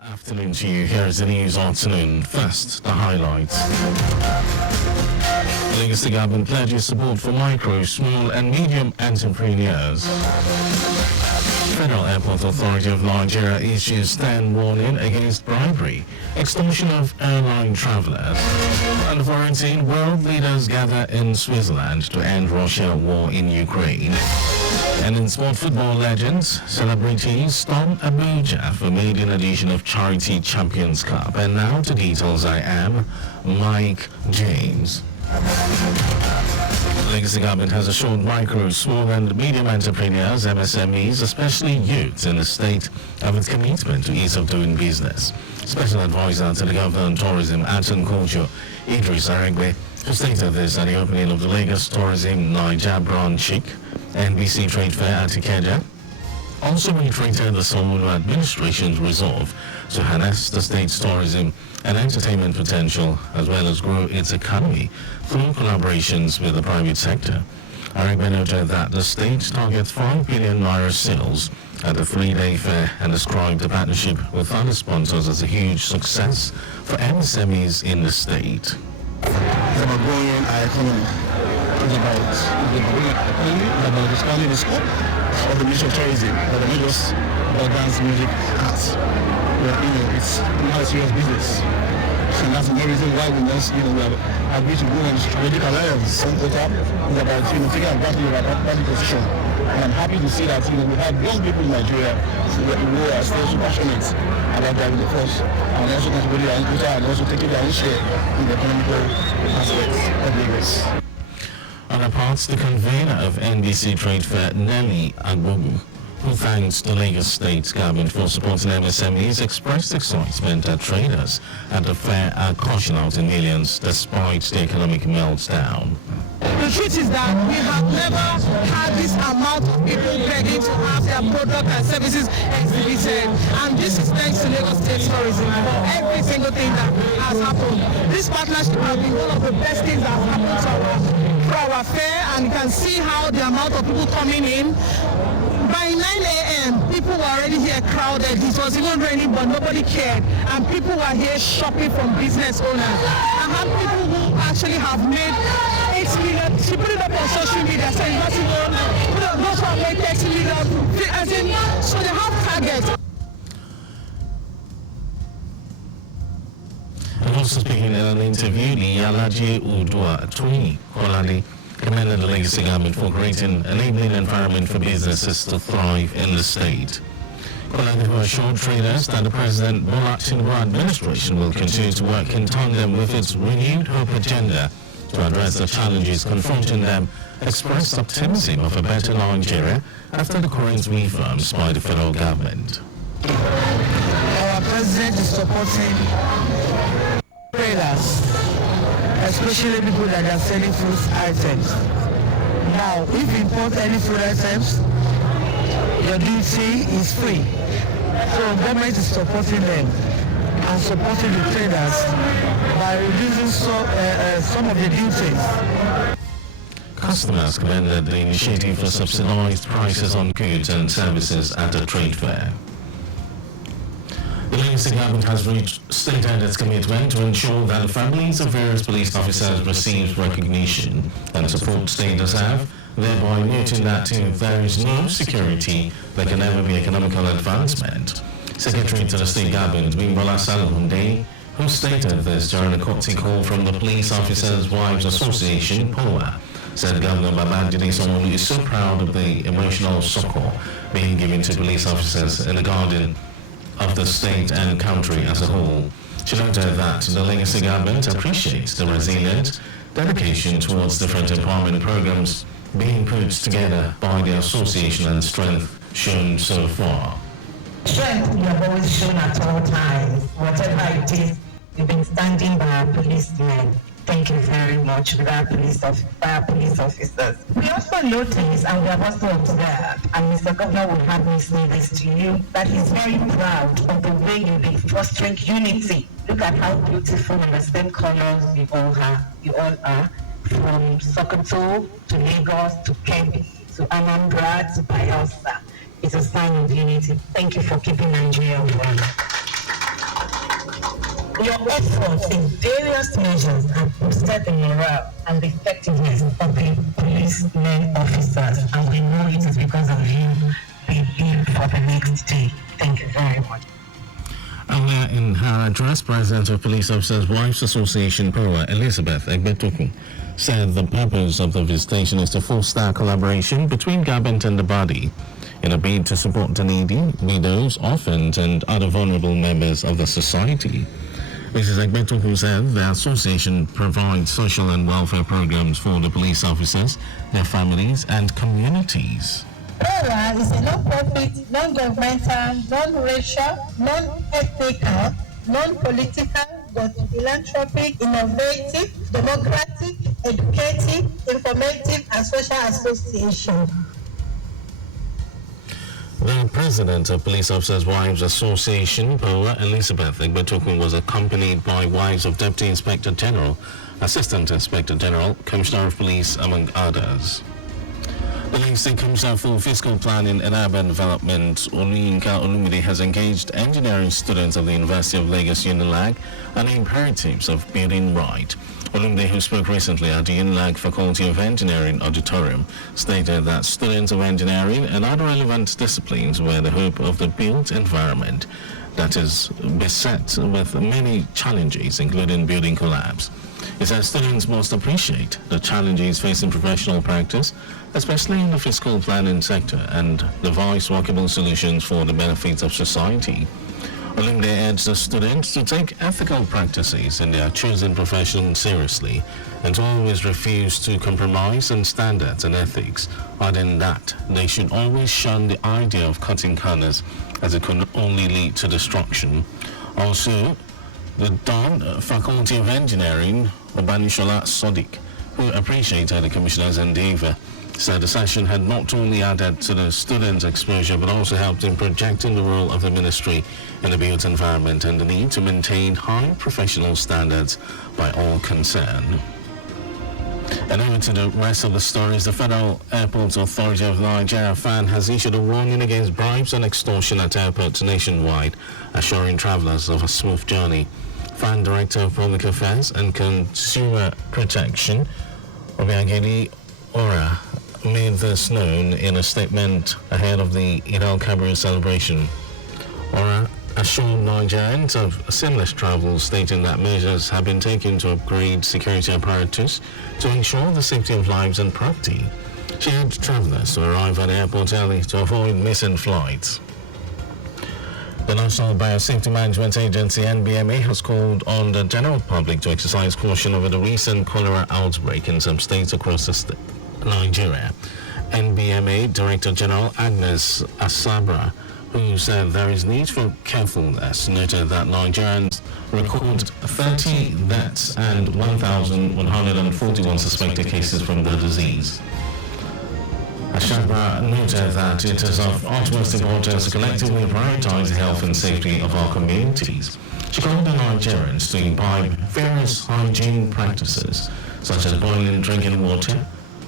Afternoon to you. Here is the news afternoon. First, the highlights. The Legacy government pledges support for micro, small and medium entrepreneurs. Federal Airport Authority of Nigeria issues stand warning against bribery, extortion of airline travelers. And quarantine, world leaders gather in Switzerland to end Russia war in Ukraine. And in sport, football legends, celebrities storm Abuja for maiden edition of Charity Champions Cup. And now to details. I am Mike James. Legacy government has assured micro, small and medium entrepreneurs, MSMEs, especially youths in the state, of its commitment to ease of doing business. Special advisor to the Governor on Tourism, Arts and Culture, Idris Aregbe, who stated this at the opening of the Lagos Tourism Niger Branch NBC Trade Fair at Ikeja, also reiterated the Sanwo-Olu administration's resolve to harness the state's tourism and entertainment potential, as well as grow its economy through collaborations with the private sector. Aregbe noted that the state targets 5 billion naira sales at the 3-day fair and described the partnership with other sponsors as a huge success for MSMEs in the state. It's about growing our economy. It's about expanding the scope of the Ministry of Tourism, but not just about dance, music, arts. But, it's not a serious business. And that's the main reason why we must, we have agreed to go on strategic alliance. Somkota is about, taking advantage of our public position. And I'm happy to see that, we have young people in Nigeria who are still so passionate about driving the force and also contributing their own quota and also taking their own share in the economical aspects of Lagos. Other parts, the convener of NBC Trade Fair, Nelly Agbogu, who thanks the Lagos State government for supporting MSMEs, expressed excitement that traders at the fair are cashing out in millions despite the economic meltdown. The truth is that we have never had this amount of people begging to have their product and services exhibited, and this is thanks to Lagos State Tourism for every single thing that has happened. This partnership has been one of the best things that has happened to our fair, and you can see how the amount of people coming in. By 9 a.m., people were already here crowded. It was even raining, but nobody cared. And people were here shopping from business owners. I have people who actually have made 8 million. She put it up on social media saying, those who have made 30 million. So they have targets. And also speaking in an interview, the Yalaji Udua Tuni Kolade commended the Legacy government for creating an enabling environment for businesses to thrive in the state. Kolade assured traders that the President Bola Tinubu administration will continue to work in tandem with its renewed hope agenda to address the challenges confronting them, expressed optimism of a better Nigeria after the current reforms by the federal government. Our President is supporting traders, especially people that are selling food items. Now, if you import any food items, your duty is free. So government is supporting them and supporting the traders by reducing some of the duties. Customers commended the initiative for subsidized prices on goods and services at the trade fair. The Legacy government has stated its commitment to ensure that the families of various police officers receive recognition and support state deserve, thereby noting that if there is no security, there can never be economical advancement. Secretary to the state government, Bimbola Salonde, who stated this during a courtesy call from the Police Officers' Wives Association, POA, said Governor Babajide Sanwo-Olu is so proud of the emotional support being given to police officers in the garden of the state and country as a whole. She noted that the Legacy government appreciates the resilience, dedication towards different empowerment programs being put together by the association and strength shown so far. Strength we have always shown at all times, whatever it is, we've been standing by our policemen. Thank you very much with our police officers. We also notice and we have also observed, and Mr. Governor will have me say this to you, that he's very proud of the way you've been fostering unity. Look at how beautiful and the same colors you all are, from Sokoto to Lagos to Kebbi to Anambra to Bayelsa. It's a sign of unity. Thank you for keeping Nigeria one. Your efforts in various measures have boosted the morale and the effectiveness of the policemen officers, and we know it is because of you being here for the next day. Thank you very much. Earlier in her address, President of Police Officers Wives Association, POA, Elizabeth Egbetokun, said the purpose of the visitation is to foster collaboration between government and the body in a bid to support the needy, widows, orphans, and other vulnerable members of the society. Mrs. Egbetokun said the association provides social and welfare programs for the police officers, their families, and communities. POA is a non-profit, non-governmental, non-racial, non-ethnical, non-political, but philanthropic, innovative, democratic, educative, informative, and social association. The president of Police Officers Wives Association, POA, Elizabeth Egbetokun, was accompanied by wives of Deputy Inspector General, Assistant Inspector General, Commissioner of Police, among others. The Lagos State Commissioner for Fiscal Planning and Urban Development, Oluyinka Olumide, has engaged engineering students of the University of Lagos UNILAG on the imperatives of building right. Olumide, who spoke recently at the UNILAG Faculty of Engineering Auditorium, stated that students of engineering and other relevant disciplines were the hope of the built environment that is beset with many challenges, including building collapse. He said students must appreciate the challenges facing professional practice, especially in the fiscal planning sector, and devise workable solutions for the benefits of society. Olumide urged the students to take ethical practices in their chosen profession seriously and to always refuse to compromise on standards and ethics, adding that they should always shun the idea of cutting corners, as it could only lead to destruction. Also, the Don Faculty of Engineering, Obanishola Sodiq, who appreciated the Commissioner's endeavor, said the session had not only added to the students' exposure but also helped in projecting the role of the ministry in the built environment and the need to maintain high professional standards by all concerned. And over to the rest of the stories. The Federal Airports Authority of Nigeria, FAN, has issued a warning against bribes and extortion at airports nationwide, assuring travelers of a smooth journey. FAN Director of Public Affairs and Consumer Protection, Obiageli Ora, made this known in a statement ahead of the Eid al-Kabir celebration. Ora assured Nigerians of seamless travel, stating that measures have been taken to upgrade security apparatus to ensure the safety of lives and property. She urged travelers to arrive at the airport early to avoid missing flights. The National Biosafety Management Agency, NBMA, has called on the general public to exercise caution over the recent cholera outbreak in some states across Nigeria. NBMA Director General Agnes Asabra, who said there is need for carefulness, noted that Nigerians recorded 30 deaths and 1,141 suspected cases from the disease. Ashabra noted that it is of utmost importance to collectively prioritize the health and safety of our communities. She called on Nigerians to imbibe various hygiene practices, such as boiling drinking water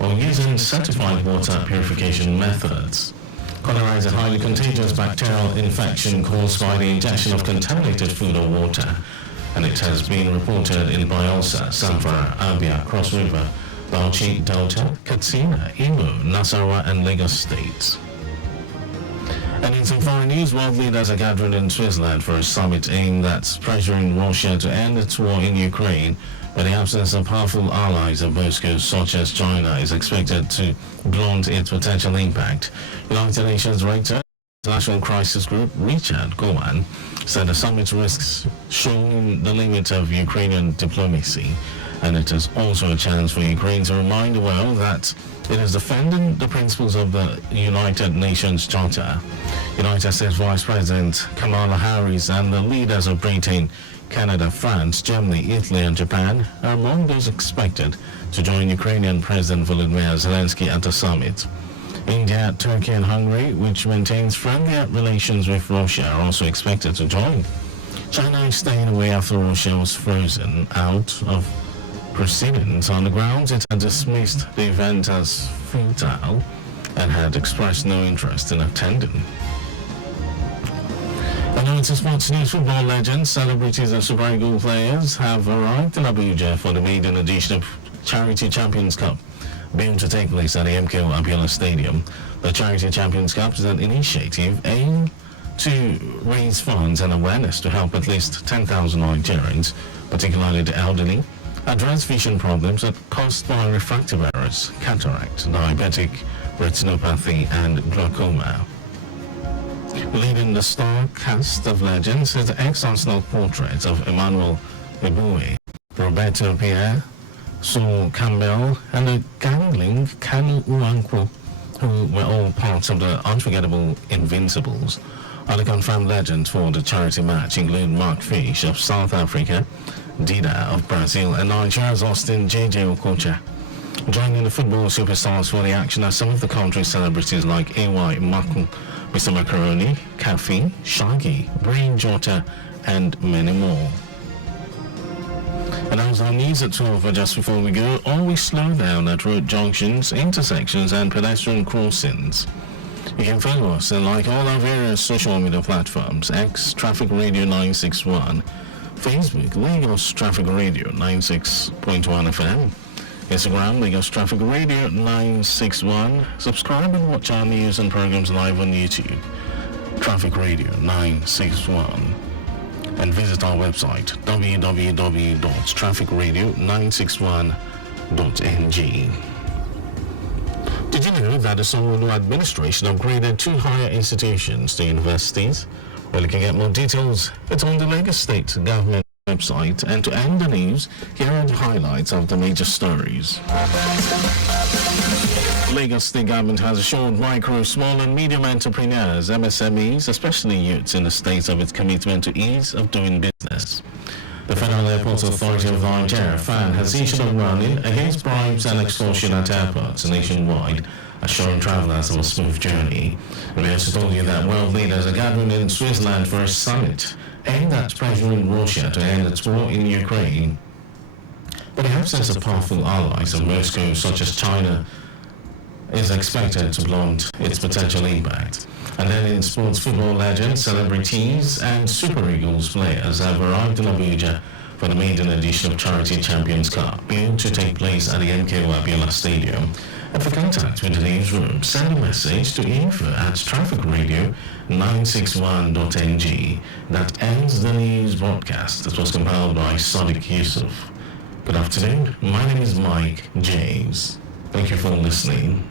or using certified water purification methods. Cholera is a highly contagious bacterial infection caused by the ingestion of contaminated food or water, and it has been reported in Bayelsa, Zamfara, Abia, Cross River, Bauchi, Delta, Katsina, Imo, Nasarawa, and Lagos states. And in some foreign news, world leaders are gathering in Switzerland for a summit aimed at pressuring Russia to end its war in Ukraine, but the absence of powerful allies of Moscow, such as China, is expected to blunt its potential impact. United Nations Director, International Crisis Group, Richard Gowan, said the summit risks showing the limits of Ukrainian diplomacy, and it is also a chance for Ukraine to remind the world that it is defending the principles of the United Nations Charter. United States Vice President Kamala Harris and the leaders of Britain, Canada, France, Germany, Italy, and Japan are among those expected to join Ukrainian President Volodymyr Zelensky at the summit. India, Turkey, and Hungary, which maintains friendly relations with Russia, are also expected to join. China is staying away after Russia was frozen out of proceedings on the grounds it had dismissed the event as futile and had expressed no interest in attending. And now to sports news. Football legends, celebrities and Super Eagles players have arrived in Abuja for the maiden edition of Charity Champions Cup, being to take place at the MKO Abiola Stadium. The Charity Champions Cup is an initiative aimed to raise funds and awareness to help at least 10,000 Nigerians, particularly the elderly, address vision problems that caused by refractive errors, cataract, diabetic retinopathy and glaucoma. Leading the star cast of legends is the ex-Arsenal portraits of Emmanuel Eboué, Roberto Pierre, Sol Campbell, and the gangling Kanu Uwankwo, who were all parts of the unforgettable Invincibles. Other confirmed legends for the charity match include Mark Fish of South Africa, Dida of Brazil, and Nigeria's Austin JJ Okocha. Joining the football superstars for the action are some of the country's celebrities like AY Maku, Mr. Macaroni, Kafi, Shaggy, Brain Jota, and many more. And as our news at 12, but just before we go, always slow down at road junctions, intersections, and pedestrian crossings. You can follow us and like all our various social media platforms: X Traffic Radio 961, Facebook Lagos Traffic Radio 96.1 FM, Instagram Lagos Traffic Radio 961. Subscribe and watch our news and programs live on YouTube, Traffic Radio 961. And visit our website www.trafficradio961.ng. Did you know that the Sanwo-Olu administration upgraded 2 higher institutions to universities? Well, you can get more details. It's on the Lagos State Government website. And to end the news, here are the highlights of the major stories. Lagos State Government has assured micro, small and medium entrepreneurs, MSMEs, especially youths in the state, of its commitment to ease of doing business. The Federal Airports Authority of Nigeria, FAN, has issued a warning against bribes and extortion at airports nationwide, assuring travelers of a smooth journey. We also told you that world leaders are gathering in Switzerland for a summit aimed at pressuring Russia to end its war in Ukraine. But the absence of powerful allies of Moscow, such as China, is expected to blunt its potential impact. And then in sports, football legends, celebrities and Super Eagles players have arrived in Abuja for the maiden edition of Charity Champions Cup, due to take place at the MKO Abiola Stadium. And for contact with the newsroom, send a message to info@trafficradio961.ng. That ends the news broadcast that was compiled by Sadiq Yusuf. Good afternoon, my name is Mike James. Thank you for listening.